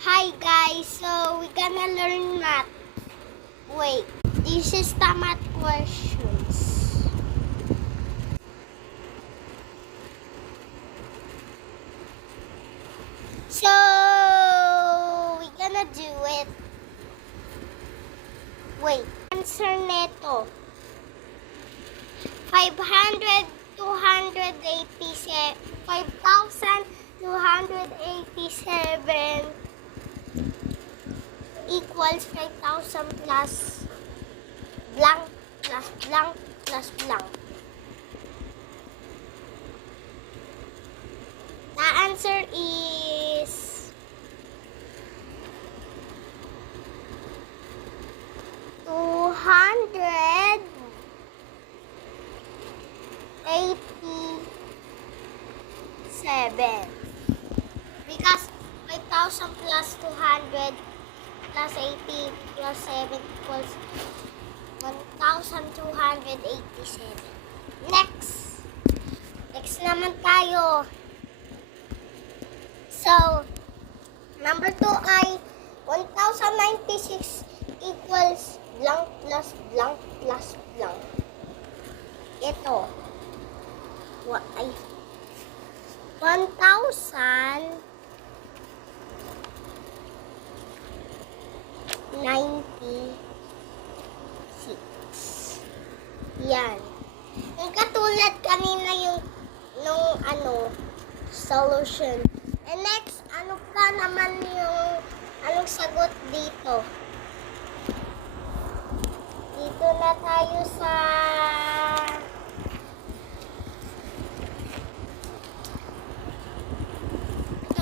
Hi guys, so we're gonna learn math. Wait, this is the math questions. So we're gonna do it. Wait, answer neto. 5,287 equals 5,000 plus blank plus blank plus blank. The answer is 287 because 5,000 plus 200 plus 80 plus 7 equals 1,287. Next naman tayo. So, number 2 ay 1,096 equals blank plus blank plus blank. Ito ay 1,096. Yan. Yung katulad kanina yung solution. And next, ano pa naman yung anong sagot dito? Dito na tayo sa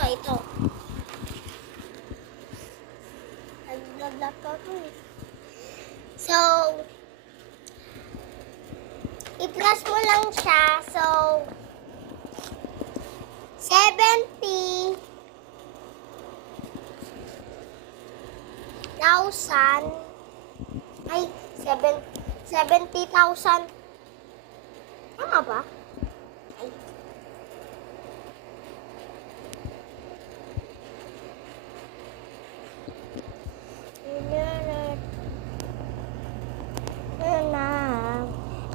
ito. So, i-plus mo lang siya. So, 70,000. Tama ba? Ay.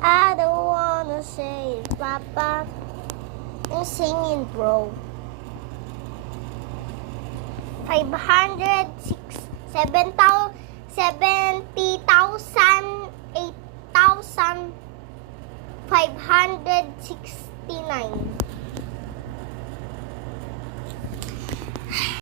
I don't wanna say it, Papa. I'm singing, bro. 70,008,569.